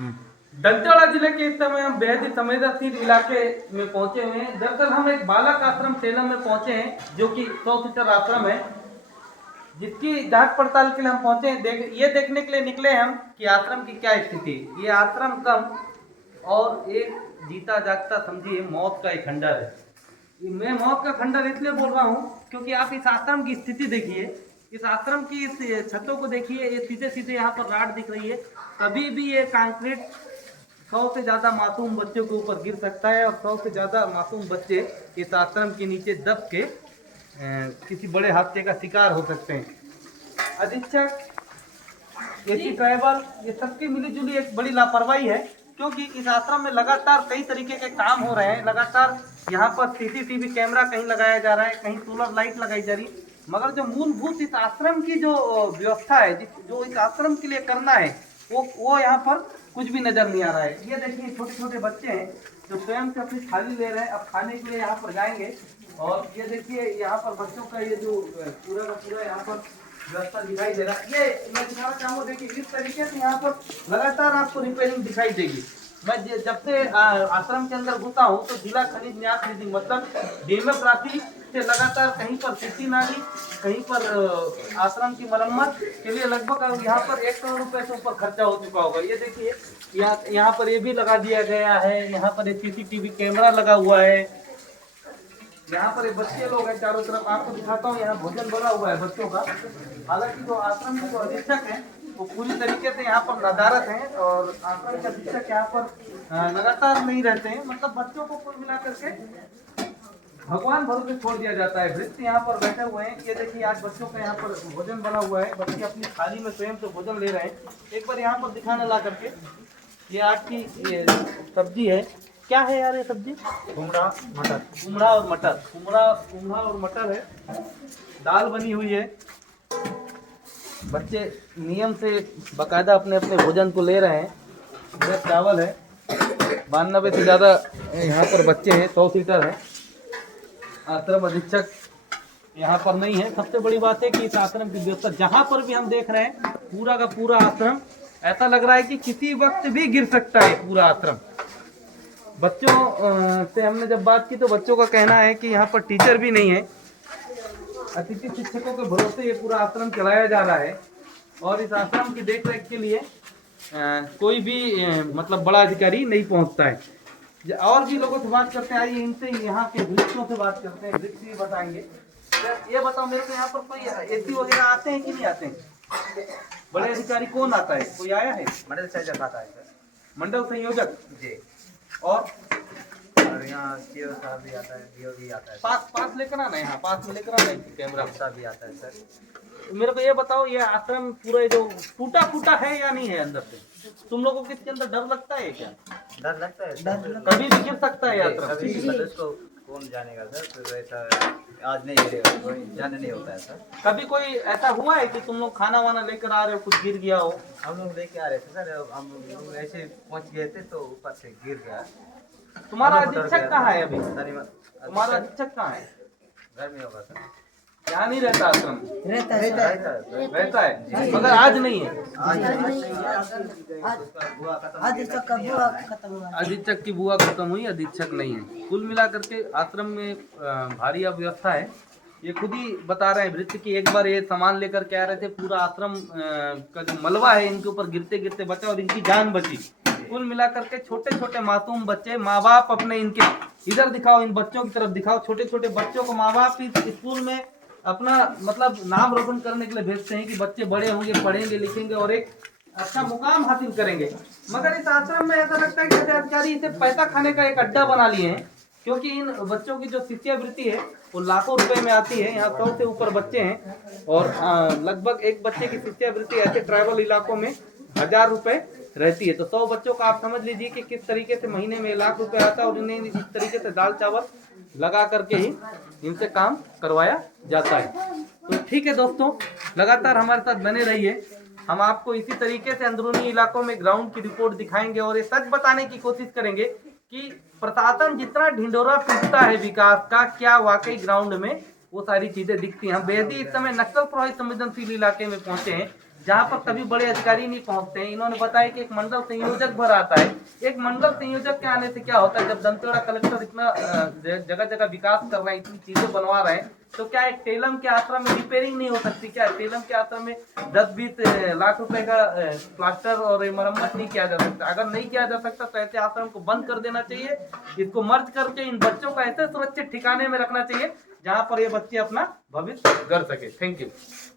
दंतेवाड़ा जिले के इस समय हम बेहद ही संवेदनशील इलाके में पहुंचे हुए हैं। दरअसल हम एक बालक आश्रम सेलम में पहुंचे हैं, जो कि 100 सीटर आश्रम है, जिसकी जांच पड़ताल के लिए हम पहुंचे हैं। ये देखने के लिए निकले हम कि आश्रम की क्या स्थिति। ये आश्रम कम और एक जीता जागता समझिए मौत का एक खंडर है। मैं मौत का खंडर इसलिए बोल रहा हूँ क्योंकि आप इस आश्रम की स्थिति देखिए, इस आश्रम की इस छतों को देखिए, ये सीधे सीधे यहाँ पर राड दिख रही है। कभी भी ये कंक्रीट 100 से ज़्यादा मासूम बच्चों के ऊपर गिर सकता है और 100 से ज़्यादा मासूम बच्चे इस आश्रम के नीचे दब के किसी बड़े हादसे का शिकार हो सकते हैं। अधीक्षक, एसी ट्राइबल, ये सबकी मिलीजुली एक बड़ी लापरवाही है, क्योंकि इस आश्रम में लगातार कई तरीके के काम हो रहे हैं। लगातार यहाँ पर सीसीटीवी कैमरा कहीं लगाया जा रहा है, कहीं सोलर लाइट लगाई जा रही है, मगर जो मूलभूत इस आश्रम की जो व्यवस्था है, जो इस आश्रम के लिए करना है, वो यहाँ पर कुछ भी नजर नहीं आ रहा है। ये देखिए छोटे छोटे बच्चे हैं जो स्वयं से अपनी थाली ले रहे हैं, अब खाने के लिए यहाँ पर जाएंगे। और ये देखिए यहाँ पर बच्चों का ये जो पूरा का पूरा यहाँ पर व्यवस्था दिखाई दे रहा है। ये मैं दिखाना चाहूँगा, देखिए इस तरीके से यहाँ पर लगातार आपको रिपेयरिंग दिखाई देगी। मैं जब से आश्रम के अंदर घुसा हूँ तो जिला खनिज न्यास निधि मतलब डीएमएफ राशि से लगातार कहीं पर सिटी नाली, कहीं पर आश्रम की मरम्मत के लिए लगभग यहाँ पर 1 करोड़ रुपए से ऊपर खर्चा हो चुका होगा। ये देखिए यहाँ पर ये भी लगा दिया गया है, यहाँ पर एक सीसीटीवी कैमरा लगा हुआ है। यहाँ पर बच्चे लोग हैं चारों तरफ, आपको दिखाता हूँ, यहाँ भोजन बना हुआ है बच्चों का। हालांकि जो आश्रम के जो अधीक्षक हैं वो पूरी तरीके से यहाँ पर नदारत हैं और आश्रम के अधीक्षक यहाँ पर लगातार नहीं रहते हैं। मतलब बच्चों को कुल मिलाकर के भगवान भरोसे छोड़ दिया जाता है। वृत्त यहाँ पर बैठे हुए हैं। ये देखिए आज बच्चों का यहाँ पर भोजन बना हुआ है, बच्चे अपनी थाली में स्वयं से भोजन ले रहे हैं। एक बार यहाँ पर दिखाने ला करके, ये आज की ये सब्जी है, क्या है यार ये सब्जी? कुमड़ा मटर, कुमड़ा और मटर, कुमड़ा और मटर है। दाल बनी हुई है। बच्चे नियम से बकायदा अपने अपने भोजन को ले रहे हैं। यह चावल है। 92 से ज़्यादा यहाँ पर बच्चे हैं, 100 सीटर है। आश्रम अधीक्षक यहाँ पर नहीं है। सबसे बड़ी बात है कि इस आश्रम की व्यवस्था जहाँ पर भी हम देख रहे हैं, पूरा का पूरा आश्रम ऐसा लग रहा है कि किसी वक्त भी गिर सकता है पूरा आश्रम। बच्चों से हमने जब बात की तो बच्चों का कहना है कि यहाँ पर टीचर भी नहीं है। अतिथि शिक्षकों के भरोसे ये पूरा आश्रम चलाया जा रहा है और इस आश्रम की देखरेख के लिए कोई भी मतलब बड़ा अधिकारी नहीं पहुँचता है। और भी लोगों से बात करते हैं, आइए इनसे यहाँ के वृक्षों से बात करते हैं, वृक्ष भी बताएंगे। ये बताओ मेरे को, यहाँ पर कोई एसी वगैरह आते हैं कि नहीं आते हैं? बड़े अधिकारी कौन आता है, कोई आया है? मंडल संयोजक आता है सर। मंडल संयोजक जी। और यहाँ सीओ साहब भी आता है, डीओ भी आता है। पास लेकर आना है, यहाँ पास में लेकर आना है कैमरा साहब भी आता है सर। मेरे को ये बताओ, ये आश्रम पूरा जो टूटा फूटा है या नहीं है अंदर से? तुम लोगों को इसके अंदर डर लगता है क्या? डर लगता है, कभी भी गिर सकता है आश्रम। कभी भी उसको कौन जानेगा सर, तो ऐसा आज नहीं गिरेगा, कोई जाने नहीं होता है सर। कभी कोई ऐसा हुआ है कि तुम लोग खाना वाना लेकर आ रहे हो, कुछ गिर गया हो? हम लोग लेके आ रहे थे सर, हम लोग ऐसे पहुंच गए थे तो ऊपर से गिर गया। तुम्हारा अधीक्षक कहाँ है अभी? तुम्हारा सर अधीक्षक कहाँ है? घर में होगा सर। यहाँ नहीं रहता आश्रम? रहता है रहता है मगर आज नहीं है। अधीक्षक का बुआ खत्म हुआ। अधीक्षक की बुआ खत्म हुई, अधीक्षक नहीं है। कुल मिलाकर के आश्रम में भारी अव्यवस्था है। ये खुद ही बता रहे हैं वृत्त की, एक बार ये सामान लेकर के आ रहे थे, पूरा आश्रम का जो मलबा है इनके ऊपर गिरते गिरते बचा और इनकी जान बची। कुल मिलाकर के छोटे छोटे मासूम बच्चे, माँ बाप अपने इनके, इधर दिखाओ, इन बच्चों की तरफ दिखाओ, छोटे छोटे बच्चों को माँ बाप इस स्कूल में अपना मतलब नाम रोशन करने के लिए भेजते हैं कि बच्चे बड़े होंगे, पढ़ेंगे लिखेंगे और एक अच्छा मुकाम हासिल करेंगे। मगर इस आश्रम में ऐसा लगता है कि अधिकारी इसे पैसा खाने का एक अड्डा बना लिए हैं, क्योंकि इन बच्चों की जो शिष्यवृत्ति है वो लाखों रुपए में आती है। यहाँ 100 से ऊपर बच्चे हैं और लगभग एक बच्चे की शिष्यवृत्ति ऐसे ट्राइबल इलाकों में 1000 रुपए रहती है। तो 100 बच्चों का आप समझ लीजिए कि किस तरीके से महीने में 1 लाख रुपए आता है और इन्हें इस तरीके से दाल चावल लगा करके ही इनसे काम करवाया जाता है। तो ठीक है दोस्तों, लगातार हमारे साथ बने रहिए। हम आपको इसी तरीके से अंदरूनी इलाकों में ग्राउंड की रिपोर्ट दिखाएंगे और ये सच बताने की कोशिश करेंगे कि प्रशासन जितना ढिंडोरा पीटता है विकास का, क्या वाकई ग्राउंड में वो सारी चीजें दिखती हैं। हम बेहद इस समय नक्सल प्रभावित संवेदनशील इलाके में पहुंचे हैं, जहाँ पर कभी बड़े अधिकारी नहीं पहुंचते हैं। इन्होंने बताया कि एक मंडल संयोजक भर आता है। एक मंडल संयोजक के आने से क्या होता है, जब दंतेवाड़ा कलेक्टर इतना जगह जगह विकास कर रहे हैं, इतनी चीजें बनवा रहे हैं, तो क्या एक टेलम के आश्रम में रिपेयरिंग नहीं हो सकती? क्या टेलम के आश्रम में 10-20 लाख रुपए का प्लास्टर और मरम्मत नहीं किया जा सकता? अगर नहीं किया जा सकता तो ऐसे आश्रम को बंद कर देना चाहिए। इसको मर्ज करके इन बच्चों को ऐसे सुरक्षित ठिकाने में रखना चाहिए जहाँ पर ये बच्चे अपना भविष्य कर सके। Thank you.